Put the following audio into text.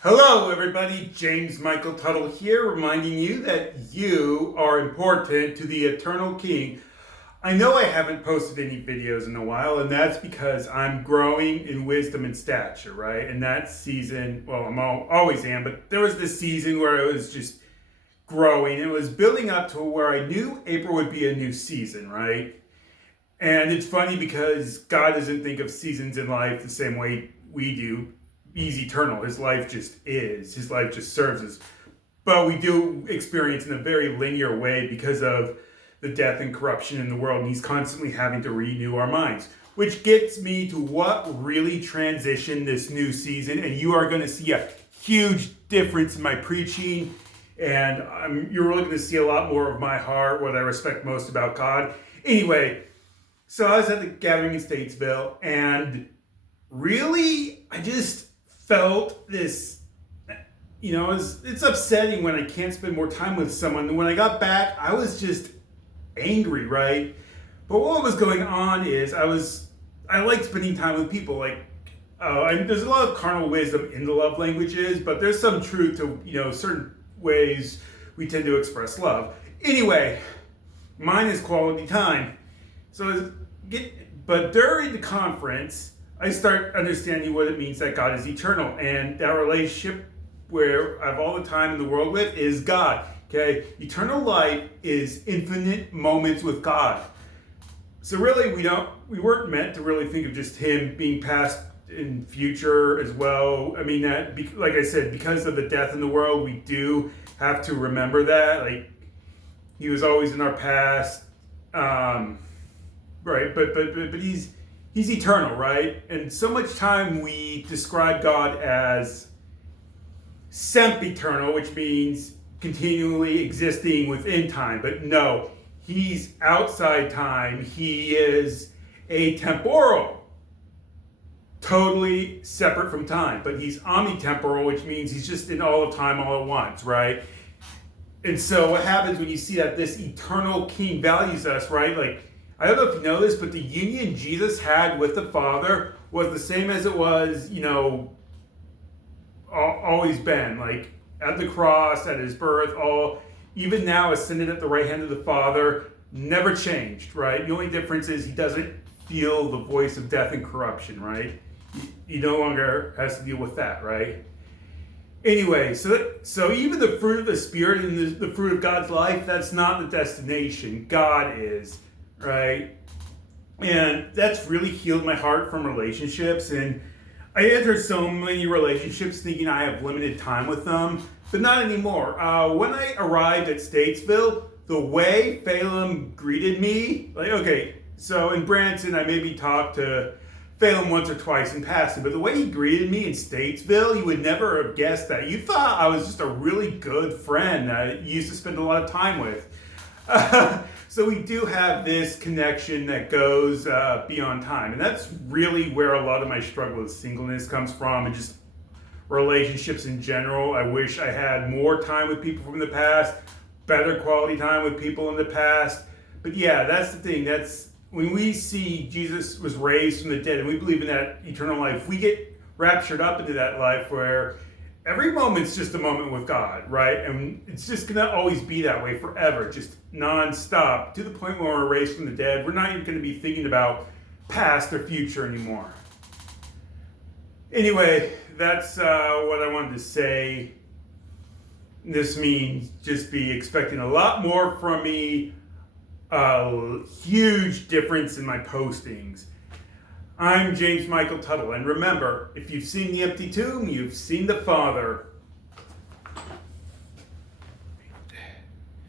Hello everybody, James Michael Tuttle here, reminding you that you are important to the Eternal King. I know I haven't posted any videos in a while, and that's because I'm growing in wisdom and stature, right? And that season, well, always am, but there was this season where I was just growing. It was building up to where I knew April would be a new season, right? And it's funny because God doesn't think of seasons in life the same way we do. He's eternal. His life just is. His life just serves us. But we do experience in a very linear way because of the death and corruption in the world. And he's constantly having to renew our minds. Which gets me to what really transitioned this new season. And you are going to see a huge difference in my preaching. And you're really going to see a lot more of my heart, what I respect most about God. Anyway, so I was at the gathering in Statesville. And really, I just felt this, it's upsetting when I can't spend more time with someone. And when I got back, I was just angry, right? But what was going on is I like spending time with people. And there's a lot of carnal wisdom in the love languages, but there's some truth to, certain ways we tend to express love. Anyway, mine is quality time. But during the conference, I start understanding what it means that God is eternal, and that relationship where I have all the time in the world with is God. Okay, eternal life is infinite moments with God. So really, we weren't meant to really think of just Him being past and future as well. I mean, like I said, because of the death in the world, we do have to remember that. Like, He was always in our past, right? But He's eternal, right? And so much time we describe God as sempiternal, which means continually existing within time. But no, He's outside time. He is atemporal, totally separate from time. But He's omnitemporal, which means He's just in all of time all at once, right? And so what happens when you see that this eternal King values us, right? Like, I don't know if you know this, but the union Jesus had with the Father was the same as it was, always been. Like, at the cross, at His birth, even now ascended at the right hand of the Father, never changed, right? The only difference is He doesn't feel the voice of death and corruption, right? He no longer has to deal with that, right? Anyway, so even the fruit of the Spirit and the fruit of God's life, that's not the destination. God is. Right? And that's really healed my heart from relationships. And I entered so many relationships thinking I have limited time with them, but not anymore. When I arrived at Statesville, the way Phelim greeted me, so in Branson, I maybe talked to Phelim once or twice in passing, but the way he greeted me in Statesville, you would never have guessed that. You thought I was just a really good friend that you used to spend a lot of time with. So we do have this connection that goes beyond time. And that's really where a lot of my struggle with singleness comes from, and just relationships in general. I wish I had more time with people from the past, better quality time with people in the past. But yeah, that's the thing. That's when we see Jesus was raised from the dead and we believe in that eternal life, we get raptured up into that life where every moment's just a moment with God, right? And it's just going to always be that way forever, just non-stop, to the point where we're raised from the dead. We're not even going to be thinking about past or future anymore. Anyway, that's what I wanted to say. This means just be expecting a lot more from me, a huge difference in my postings. I'm James Michael Tuttle, and remember, if you've seen the empty tomb, you've seen the Father.